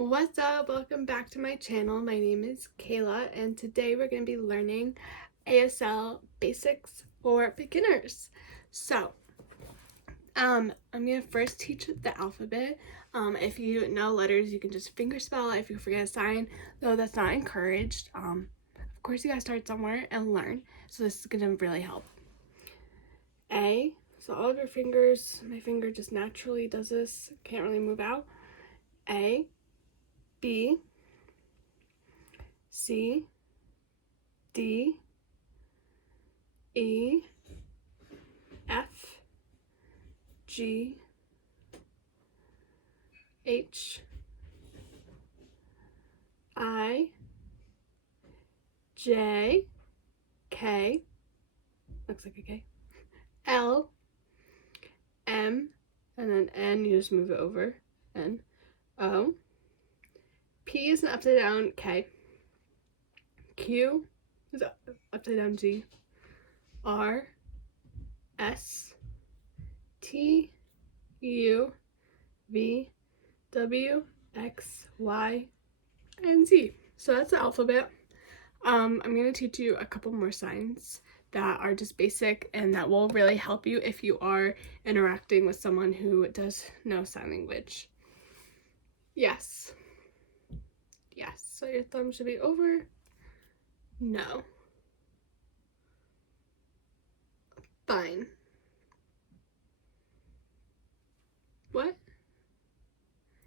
What's up? Welcome back to my channel. My name is Kayla and today we're going to be learning ASL basics for beginners. So, I'm going to first teach the alphabet. If you know letters, you can just fingerspell. If you forget a sign, though that's not encouraged. Of course, you gotta start somewhere and learn. So this is going to really help. A. So all of your fingers, my finger just naturally does this. Can't really move out. A. B, C, D, E, F, G, H, I, J, K, looks like a K, L, M, and then N, you just move it over, N, O, P is an upside down K, Q is upside down G, R, S, T, U, V, W, X, Y, and Z. So that's the alphabet. I'm going to teach you a couple more signs that are just basic and that will really help you if you are interacting with someone who does know sign language. Yes. Yes. So your thumb should be over. No. Fine. What?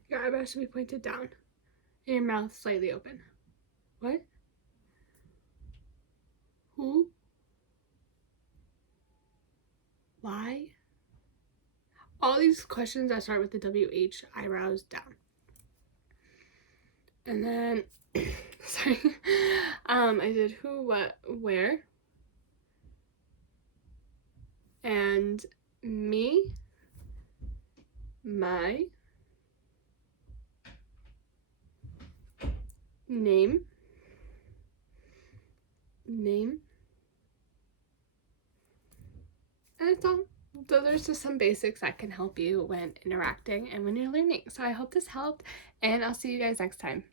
Your eyebrows should be pointed down and your mouth slightly open. What? Who? Why? All these questions that start with the WH, eyebrows down. And then, sorry, I did who, what, where, and me, my, name, and it's all. So there's just some basics that can help you when interacting and when you're learning. So I hope this helped, and I'll see you guys next time.